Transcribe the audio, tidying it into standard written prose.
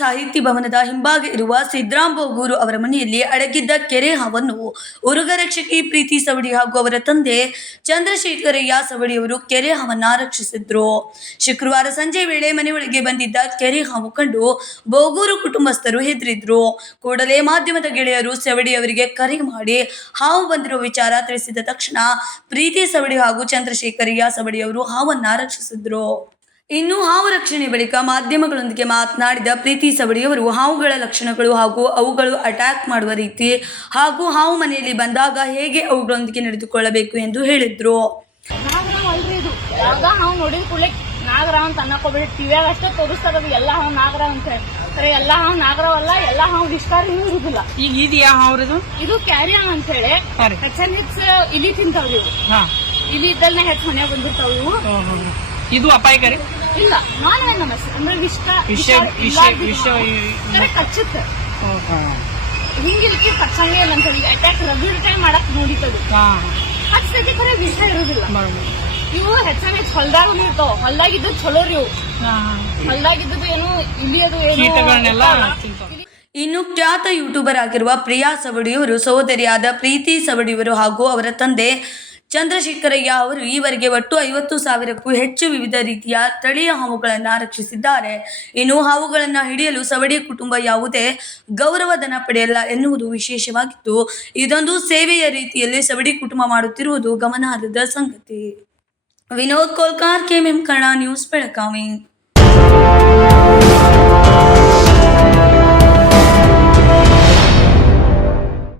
ಸಾಹಿತ್ಯ ಭವನದ ಹಿಂಭಾಗ ಇರುವ ಸಿದ್ದರಾಮ್ ಬೋಗೂರು ಅವರ ಮನೆಯಲ್ಲಿ ಅಡಗಿದ್ದ ಕೆರೆ ಹಾವನ್ನು ಉರುಗ ರಕ್ಷಕಿ ಪ್ರೀತಿ ಸವಡಿ ಹಾಗೂ ಅವರ ತಂದೆ ಚಂದ್ರಶೇಖರಯ್ಯ ಸವಡಿಯವರು ಕೆರೆ ಹಾವನ್ನ ರಕ್ಷಿಸಿದ್ರು. ಶುಕ್ರವಾರ ಸಂಜೆ ವೇಳೆ ಮನೆಯೊಳಗೆ ಬಂದಿದ್ದ ಕೆರೆ ಹಾವು ಕಂಡು ಬೋಗೂರು ಕುಟುಂಬಸ್ಥರು ಹೆದರಿದ್ರು. ಕೂಡಲೇ ಮಾಧ್ಯಮದ ಗೆಳೆಯರು ಸವಡಿ ಅವರಿಗೆ ಕರೆ ಮಾಡಿ ಹಾವು ಬಂದಿರುವ ವಿಚಾರ ತಿಳಿಸಿದ ತಕ್ಷಣ ಪ್ರೀತಿ ಸವಡಿ ಹಾಗೂ ಚಂದ್ರಶೇಖರಯ್ಯ ಸವಡಿಯವರು ಹಾವನ್ನ ರಕ್ಷಿಸಿದ್ರು. ಇನ್ನು ಹಾವು ರಕ್ಷಣೆ ಬಳಿಕ ಮಾಧ್ಯಮಗಳೊಂದಿಗೆ ಮಾತನಾಡಿದ ಪ್ರೀತಿ ಸವಡಿಯವರು ಹಾವುಗಳ ಲಕ್ಷಣಗಳು ಹಾಗೂ ಅವುಗಳು ಅಟ್ಯಾಕ್ ಮಾಡುವ ರೀತಿ ಹಾಗೂ ಹಾವು ಮನೆಯಲ್ಲಿ ಬಂದಾಗ ಹೇಗೆ ಅವುಗಳೊಂದಿಗೆ ನಡೆದುಕೊಳ್ಳಬೇಕು ಎಂದು ಹೇಳಿದ್ರು. ಹಾವು ನೋಡಿದ ಕೂಡಲೇ ನಾಗರಾವ್ ಅಂತ ಅನ್ನಕೋಬೇಡಿ, ಟಿವಿಯಾಗ ಅಷ್ಟೇ ತೋರಿಸ್ತಾರದು ಎಲ್ಲ ಹಾವು ನಾಗರಾವ್ ಅಂತ ಹೇಳಿ. ಸರಿ, ಎಲ್ಲ ಹಾವು ನಾಗರಾವಲ್ಲ, ಎಲ್ಲ ಹಾವು ವಿಸ್ತಾರ ಇರುದಿಲ್ಲ. ಈಗ ಇದು ಯಾವ ಹಾವು? ಇದು ಕ್ಯಾರಿಯಾನ್ ಅಂತ ಹೇಳಿ ಹೆಚ್ಚು ಇಲಿ ತಿಂತಾವ್ ಇವು. ಇಲಿ ಇದ್ದಲ್ನ ಹೆಚ್ಚು ಮನೆ ಬಂದಿರ್ತಾವ ಇವು. ಇದು ಅಪಾಯಕಾರಿ ಇಲ್ಲ, ನಾನ್ ಅಂದ್ರೆ ಕಚ್ಚುತ್ತೆ. ಹಿಂಗಿಲ್ಕಿ ಕಚ್ಚಂಗೆ ಇಲ್ಲ ಅಂತ ಹೇಳಿ ಅಟ್ಯಾಕ್ ರಗ್ಯುಲರ್ ಟೈಮ್ ಮಾಡಕ್ ನೋಡಿತದು. ಕಚ್ಚಕ್ಕೆ ಖರೆ ವಿಷ ಇರುದಿಲ್ಲ. ಇವು ಹೆಚ್ಚಾಗಿ ಹೊಲ್ದಾಗ ಇರ್ತಾವ. ಹೊಲ್ದಾಗಿದ್ದು ಚಲೋ ರೀ ಇವು. ಹೊಲ್ದಾಗಿದ್ದು ಏನು ಇಲಿಯದು ಏನು. ಇನ್ನು ಖ್ಯಾತ ಯೂಟ್ಯೂಬರ್ ಆಗಿರುವ ಪ್ರಿಯಾ ಸವಡಿಯವರು ಸಹೋದರಿಯಾದ ಪ್ರೀತಿ ಸವಡಿಯವರು ಹಾಗೂ ಅವರ ತಂದೆ ಚಂದ್ರಶೇಖರಯ್ಯ ಅವರು ಈವರೆಗೆ ಒಟ್ಟು 50,000ಕ್ಕೂ ಹೆಚ್ಚು ವಿವಿಧ ರೀತಿಯ ತಳಿಯ ಹಾವುಗಳನ್ನು ರಕ್ಷಿಸಿದ್ದಾರೆ. ಇನ್ನು ಹಾವುಗಳನ್ನು ಹಿಡಿಯಲು ಸವಡಿ ಕುಟುಂಬ ಯಾವುದೇ ಗೌರವಧನ ಪಡೆಯಲ್ಲ ಎನ್ನುವುದು ವಿಶೇಷವಾಗಿದ್ದು, ಇದೊಂದು ಸೇವೆಯ ರೀತಿಯಲ್ಲಿ ಸವಡಿ ಕುಟುಂಬ ಮಾಡುತ್ತಿರುವುದು ಗಮನಾರ್ಹದ ಸಂಗತಿ. Vinod Kolkar, KMM Kannada news, Belagavi.